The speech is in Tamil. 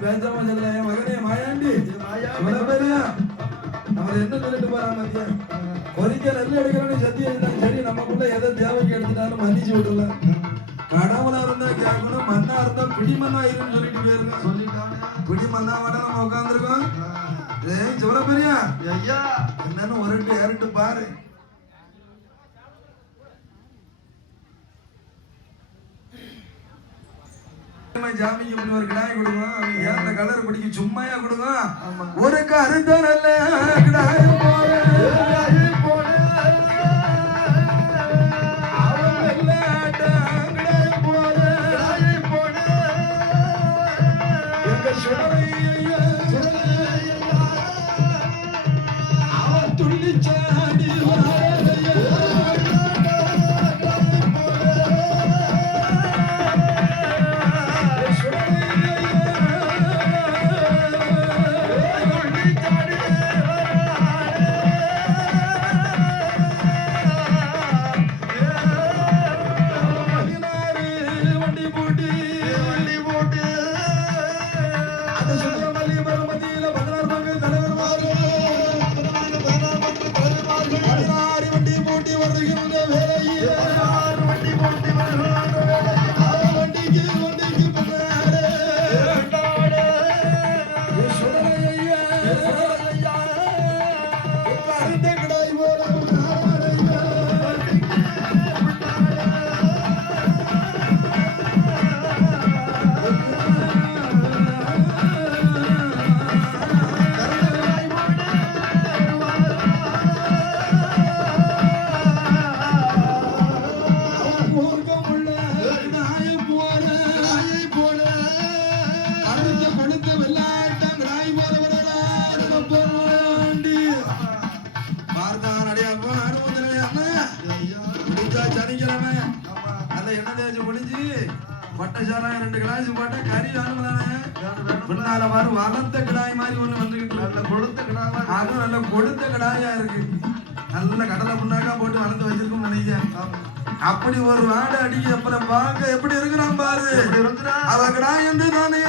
பேசாம சொல்ல என் மகனே மாயாண்டி நம்ம என்ன சொல்லிட்டு போறா மதிய கொதிக்க நெல் எடுக்கிறோன்னு சத்தியம் சரி நமக்குள்ள எதை தேவைக்கு எடுத்துட்டாலும் மன்னிச்சு விடல கடவுளா இருந்தா கேட்கணும் மண்ணா இருந்தா பிடிமண்ணா இருன்னு சொல்லிட்டு போயிருங்க சொல்லிட்டாங்க பிடிமண்ணா வட நம்ம உட்காந்துருக்கோம் ஏய் சிவரப்பெரியா ஐயா என்னன்னு ஒருட்டு ஏறிட்டு பாரு. ஜாமிக்கு இப்படி ஒரு கிடாய் கொடுக்கும் அவங்க அந்த கலர் பிடிக்கும் சும்மாயா கொடுக்கும் ஒரு கருத்த நல்ல கிடாய் போல வண்டி போட்டி எண்ணெய் தேய்ச்சி முடிஞ்சு பட்டை சாராயம் ரெண்டு கிளாஸ் போட்டா கறி வேணும்லானே பின்னால பாரு வளர்த்த கிடாய் மாதிரி ஒண்ணு வந்துகிட்டு நல்ல கொழுத்த கிடாவா அதுவும் நல்ல கொடுத்த கடாயா இருக்கு. நல்ல கடலை புண்ணாக்கா போட்டு வளர்த்து வச்சிருக்கோம் நினைக்கிறேன். அப்படி ஒரு வாடை அடிக்க அப்புறம் பார்க்க எப்படி இருக்கிறான் பாரு? அவ கிடாய் என்று நானே